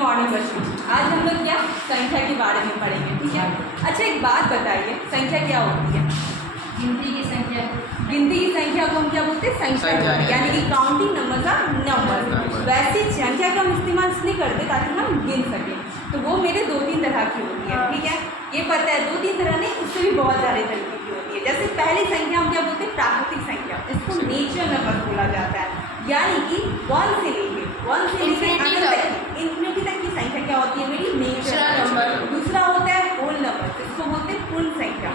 Morning बच्चों, आज हम लोग क्या संख्या के बारे में पढ़ेंगे, ठीक है। अच्छा एक बात बताइए, संख्या क्या होती है? गिनती की संख्या। गिनती की संख्या को हम क्या बोलते हैं? संख्या, यानी कि काउंटिंग नंबर्स आर नंबर। वैसे संख्या का हम इस्तेमाल इसलिए करते ताकि हम गिन सकें। तो वो मेरे 2-3 तरह की होती है, ठीक है। ये पता है 2-3 तरह नहीं, उससे भी बहुत ज़्यादा तरीके की होती है। जैसे पहली संख्या हम क्या बोलते हैं? प्राकृतिक संख्या, इसको नेचर नंबर बोला जाता है। यानी कि 1 से लेके इन्फिनिटी तक की संख्या क्या होती है? मेरी नेचर नंबर। दूसरा होता है होल नंबर, जिसको बोलते हैं पूर्ण संख्या।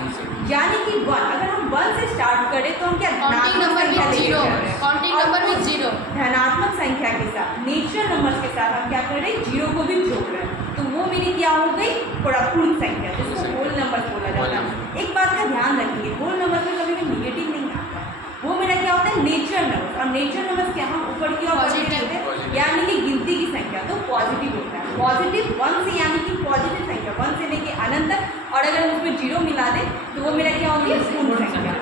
यानी कि 1, अगर हम 1 से स्टार्ट करें तो हम क्या धनात्मक संख्या लेके चल रहे हैं। Counting number with zero. धनात्मक संख्या के साथ, नेचुरल नंबर्स के साथ हम क्या कर रहे हैं? जीरो को भी जोड़ रहे हैं। तो वो मेरी क्या हो गई? पूर्ण संख्या, जिसको होल नंबर बोला जाता है। एक बात का ध्यान रखिए, होल नंबर में कभी भी निगेटिव नहीं आता। वो मेरा क्या होता है? Natural number. और नेचुरल नंबर्स क्या हम ऊपर की ओर बढ़ते रहते हैं, यानी कि गिनती की संख्या तो पॉजिटिव होता है। पॉजिटिव 1 से, यानी कि पॉजिटिव संख्या 1 से लेके अनंत तक, और अगर हम उसमें जीरो मिला दें तो वो मेरा क्या होती है? पूर्ण संख्या।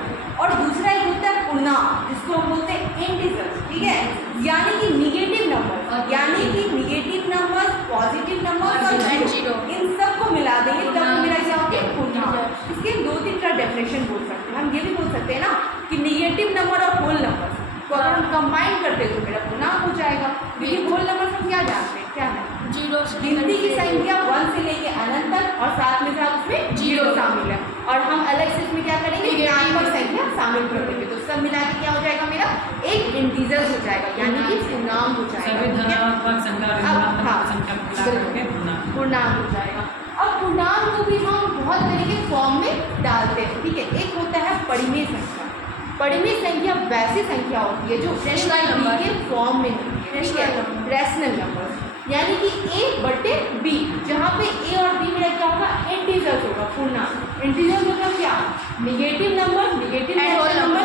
और दूसरा एक होता है पूर्णांक, जिसको हम बोलते हैं इंटीजर्स, ठीक है। यानी कि निगेटिव नंबर, यानी कि निगेटिव नंबर, पॉजिटिव नंबर और जीरो, इन सबको मिला देंगे तब मेरा क्या होता है? पूर्णांक। इसके 2-3 का डेफिनेशन बोल सकते हैं। हम ये भी बोल सकते हैं ना कि निगेटिव नंबर और होल नंबर को अगर हम कंबाइन करते हैं तो मेरा पूर्णांक हो जाएगा। लेकिन होल नंबर हम क्या जानते हैं? क्या है? जीरो। गिनती की संख्या 1 से लेके अनंत तक, और साथ में साथ उसमें जीरो शामिल है। और हम अलग से इसमें क्या करेंगे? ऋणात्मक संख्या शामिल कर देंगे। तो सब मिला के क्या हो जाएगा? मेरा एक इंटीजर हो जाएगा, यानी कि पूर्णांक हो जाएगा। पूर्णांक हो जाएगा। अब पूर्णांक को भी हम बहुत तरीके फॉर्म में डालते हैं, ठीक है। एक होता है परिमेय संख्या। परिमेय संख्या वैसी संख्या होती है जो नंबर के फॉर्म में होती है, ठीक है। रैशनल नंबर, यानी कि A/B, जहाँ पे A और B मेरा क्या होगा? इंटीजर्स होगा, पूर्णांक। इंटीजर मतलब क्या? निगेटिव नंबर, निगेटिव नंबर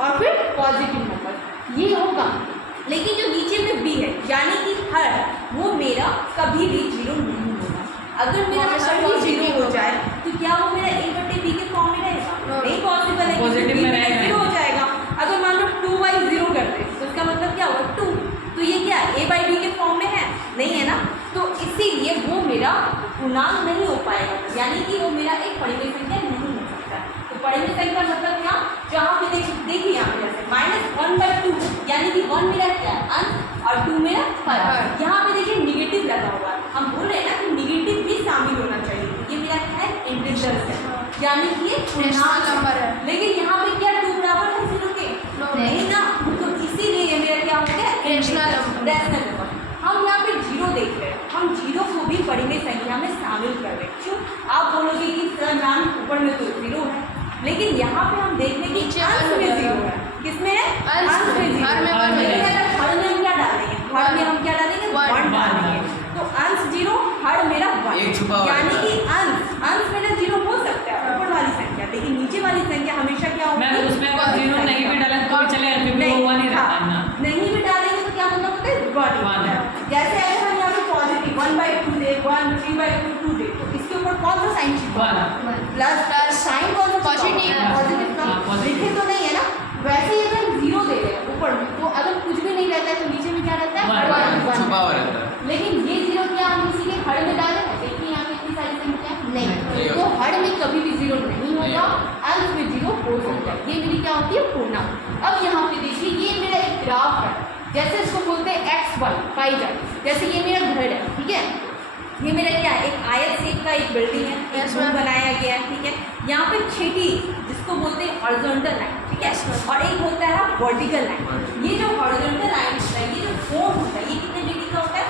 और फिर पॉजिटिव नंबर, ये होगा। लेकिन जो नीचे में B है, यानी कि हर, वो मेरा कभी भी जीरो नहीं होगा। अगर मेरा हर भी जीरो हो जाए तो क्या वो मेरा A/B के फॉर्म में रहेगा? नहीं पॉसिबल है, जीरो हो जाएगा। अगर मान लो 2/0 करते तो उसका मतलब क्या होगा? 2। तो ये क्या A/B के फॉर्म में है? नहीं है ना। तो इसीलिए वो मेरा पूर्णांक नहीं हो पाएगा, यानी कि वो मेरा एक परिमेय संख्या नहीं हो सकता। तो परिमेय संख्या मतलब क्या? जहाँ पे देखिए यहाँ पे जैसे -1/2, यानी कि 1 मेरा क्या है? अंश और 2 मेरा हर। यहाँ पे देखिए निगेटिव लगा हुआ है। हम बोल रहे हैं ना कि निगेटिव भी शामिल होना चाहिए। ये मेरा क्या है? इंटीजर्स है, यानी कि ये पूर्णांक नंबर है। लेकिन यहाँ पे क्या 2 बराबर है 0 के? नहीं ना। तो इसीलिए ये मेरा क्या हो गया? Rational number. हम यहाँ पे जीरो देख रहे हैं, हम जीरो को भी परिमेय संख्या में शामिल कर रहे हैं। क्यों? आप बोलोगे कि सर नाम ऊपर में तो 0 है, लेकिन यहाँ पे हम देख रहे हैं कि अंश में 0 है। किसमें है? अंश में 0। हर में हम क्या डालेंगे? हर में हम क्या डालेंगे? 1 डालेंगे। तो अंश 0, हर मेरा 1, यानी कि अंश मेरा 0 हो सकता है ऊपर वाली संख्या, लेकिन नीचे वाली संख्या हमेशा क्या होगी? नहीं भी डालें तो चलेगा, क्योंकि वो 1 ही रहता है ना। नहीं भी डालेंगे तो क्या मतलब होता है? 1। जैसे अगर हम यहाँ पे पॉजिटिव 1/2 दे, 1 3/2 2 दे, तो इसके ऊपर कौन सा साइन छिपा? प्लस साइन कौन सा? पॉजिटिव लिखे तो नहीं है ना। वैसे ही अगर 0 दे रहे हैं ऊपर में, तो अगर कुछ भी नहीं रहता है तो नीचे में क्या रहता है? 1। लेकिन ये 0 क्या हम किसी के हर में डालें? देखिए यहाँ पे इतनी सारी संख्या नहीं, तो हर में कभी भी 0 नहीं होगा, अंश में 0 हो सकता है। ये मेरी क्या होती है? पूर्णांक। अब यहाँ पे देखिए, ये मेरा एक ग्राफ है, जैसे इसको बोलते हैं x1 पाई जाती। जैसे ये मेरा घर है, ठीक है। ये मेरा क्या है? एक आयत शेप का एक बिल्डिंग है, एक रूम बनाया गया है, ठीक है। यहाँ पे छेटी, जिसको बोलते हैं हॉरिजॉन्टल लाइन, ठीक है। और एक होता है वर्टिकल लाइन। ये जो हॉरिजॉन्टल लाइन होता है, ये जो कोण होता है, ये कितने डिग्री का होता है?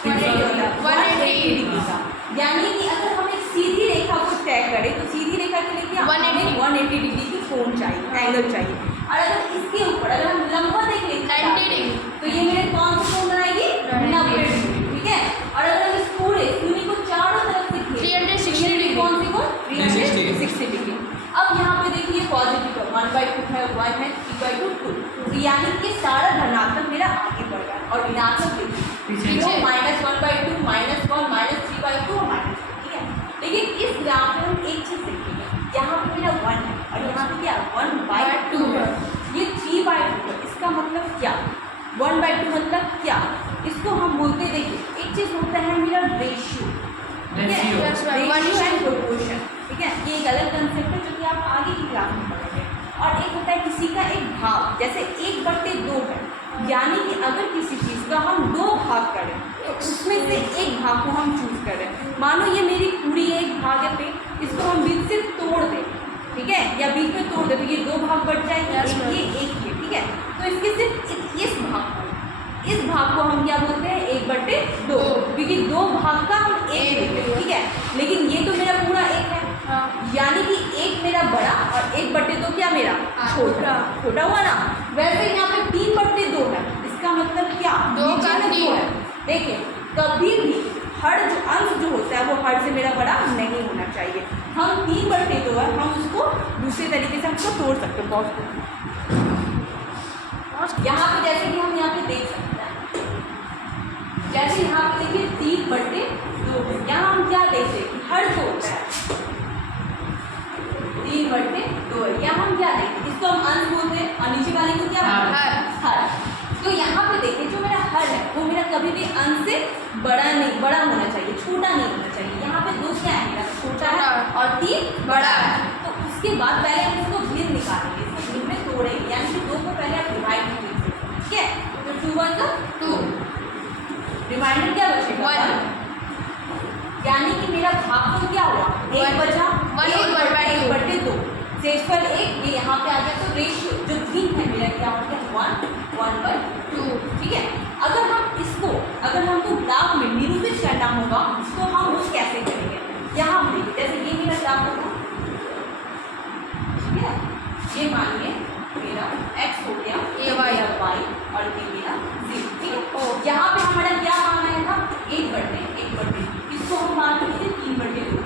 180 डिग्री का। यानी कि अगर हम एक सीधी रेखा को तय करें तो सीधी रेखा के लिए क्या? 180 डिग्री की कोण चाहिए, एंगल चाहिए। और अगर इसके ऊपर अगर हम लंबा देखें 90 डिग्री, तो ये मेरे कौन सा कोण बनाएगी? 90 डिग्री, ठीक है। और अगर हम इस पूरे सूर्य को चारों तरफ से 360 डिग्री, कौन सी कोण? 360 डिग्री। अब यहाँ पे देखिए पॉजिटिव 1/2 है, 1 है, 3/2 2। तो यानी कि सारा धनात्मक मेरा आगे बढ़ रहा है, और ऋणात्मक देखिए -1/2 -1 -3/2 -2, ठीक है। लेकिन इस ग्राफ में हम एक चीज़ देखेंगे, यहाँ पे मेरा 1 है और यहाँ पे क्या 1/2 है, ये 3/2 है। इसका मतलब क्या? 1/2 मतलब क्या? इसको हम बोलते, देखिए एक चीज़ ठीक है, Yes, ma'am. Ratio and proportion, ठीक है, ये एक अलग कंसेप्ट है जो कि आप आगे की क्लास में पढ़ेंगे। और एक होता है किसी का एक भाग, जैसे 1/2 है, यानी कि अगर किसी चीज़ का हम 2 भाग करें तो उसमें से एक भाग को हम चूज करें। मानो ये मेरी पूरी एक भाग है पे, इसको हम बीच से तोड़ दें, ठीक है, या बीच में तोड़ दें तो ये 2 भाग बढ़ जाएंगे, Yes, एक ma'am. ये एक ये, ठीक है। तो इसके सिर्फ इस भाग को हम क्या बोलते हैं 1/2, क्योंकि 2 भाग का हम एक लेते हैं, ठीक है। लेकिन ये तो मेरा पूरा एक है, यानी कि एक मेरा बड़ा और 1/2 क्या मेरा छोटा, छोटा हुआ ना। वैसे यहाँ पे 3/2 है, इसका मतलब क्या, दो नीचे का में 2 तीन। है। देखिए कभी भी हर जो अंश जो होता है वो हर से मेरा बड़ा नहीं होना चाहिए। हम 3/2 है, हम उसको दूसरे तरीके से हम उसको तोड़ सकते हैं बहुत कुछ। यहाँ पे जैसे कि हम यहाँ पे देख सकते हैं, जैसे यहाँ पे देखिए 3/2 है, यहाँ हम क्या देखते हैं कि हर जो होता है 3/2 है, यहाँ हम क्या देखते हैं, इसको हम अंश बोलते हैं और नीचे वाले को क्या बोलते हैं, हर। तो यहाँ पे देखिए जो मेरा हर है वो मेरा कभी भी अंश से बड़ा होना चाहिए, छोटा नहीं होना चाहिए। यहाँ पे 2 क्या है मेरा, छोटा है और 3 बड़ा है। तो उसके बाद पहले हम इसको भिन्न निकालेंगे, इसको भिन्न में तोड़ेंगे, यानी कि 2 को पहले आप डिवाइड करेंगे, ठीक है। तो 2 1 का 2, रिमाइंडर क्या बचेगा 1, यानी कि मेरा भागफल क्या हुआ 1 बचा, 1/2 शेषफल 1, ये यहाँ पे आ गया। तो रेशियो जो भिन्न है मेरा क्या हो गया 1/2, ठीक है। अगर हमको ग्राफ में निरूपित करना होगा तो हम वो कैसे करेंगे, यहाँ देखिए जैसे ये मेरा ग्राफ होगा, ठीक है, ये मानिए मेरा x हो गया, ये मेरा y और ये मेरा z, ठीक है। यहाँ पे हमारा क्या माना है था 1/2, इसको हम मान लीजिए 3/2।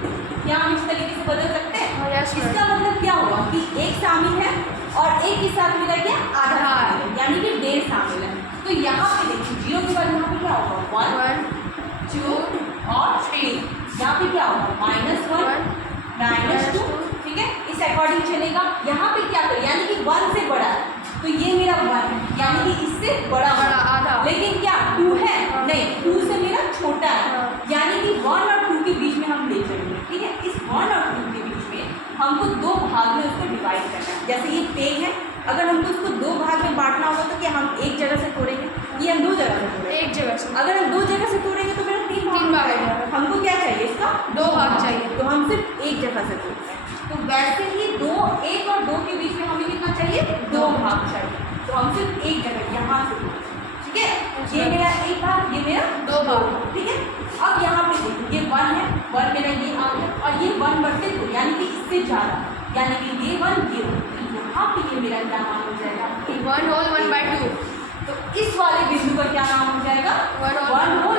क्या हम इस तरीके से बदल सकते हैं? इसका मतलब क्या हुआ कि एक शामिल है और एक के साथ मिला क्या आधा शामिल है, यानी कि 1.5 शामिल है। तो यहाँ पे देखिए 0 के बाद यहाँ पे क्या होगा 1 2 और 3, यहाँ पे क्या होगा -1 -2, ठीक है, इस अकॉर्डिंग चलेगा। यहाँ पे क्या करें, यानी कि 1 से बड़ा है तो ये मेरा 1 है, यानी कि इससे बड़ा आधा। लेकिन क्या 2 है, नहीं 2 से मेरा छोटा है, यानी कि 1 और 2 के बीच में हम ले चलेंगे, ठीक है। इस 1 और 2 के बीच में हमको 2 भाग में उसको डिवाइड करना है। जैसे ये पेग है, अगर हमको उसको 2 भाग में बांटना होगा तो क्या हम एक जगह से तोड़ेंगे, ये हम 2 जगह से तोड़ेंगे, एक जगह से। अगर हम 2 जगह से तोड़ेंगे तो मेरा 3 भाग भाग हो जाएगा। हमको क्या चाहिए, इसका 2 भाग चाहिए, तो हम सिर्फ एक जगह से तोड़ते हैं। तो वैसे ही 1 और 2 के बीच में हमें कितना चाहिए 2 भाग चाहिए, तो हम सिर्फ एक जगह यहाँ से तोड़ते हैं, ठीक है। ये मेरा एक भाग, ये मेरा 2 भाग, ठीक है। अब यहाँ पे देखिए ये 1 है, 1 मेरा ये आ गया और ये 1/2, यानी कि इससे ज़्यादा, यानी कि ये 1 ये 1, यहाँ पे ये मेरा क्या नाम हो जाएगा 1/2। तो इस वाले बिंदु का क्या नाम हो जाएगा 1/2।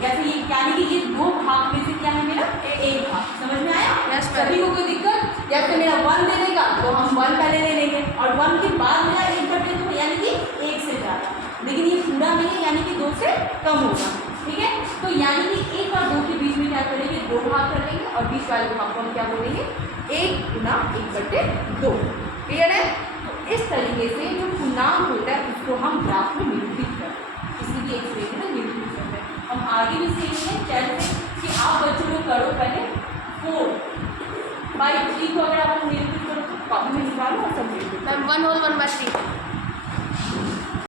जैसे ये यानी कि ये 2 भाग में से क्या है मेरा एक भाग, समझ में आया? Yes, ma'am. सभी को कोई दिक्कत? या फिर मेरा 1 दे देगा तो हम 1 पहले ले लेंगे और 1 के बाद मेरा 1/2, यानी कि 1 से ज़्यादा, लेकिन ये पूरा नहीं है, यानी कि 2 से कम होगा, ठीक है। तो यानी कि 1 और 2 के बीच में क्या करेंगे 2 भाग कर लेंगे और बीच वाले भाग को हम क्या बोलेंगे 1 गुना 1/2, क्लियर है। तो इस तरीके से जो पूर्णांक होता है उसको हम ग्राफ में निरूपित करते हैं, इसी के एक तरीके से निरूपित करते हैं। हम आगे भी सीखेंगे कैसे कि आप बच्चों लोग करो पहले 4/3 को अगर आप निरूपित करो तो कॉपी में निकालो और सब निरूपित मैम 1/3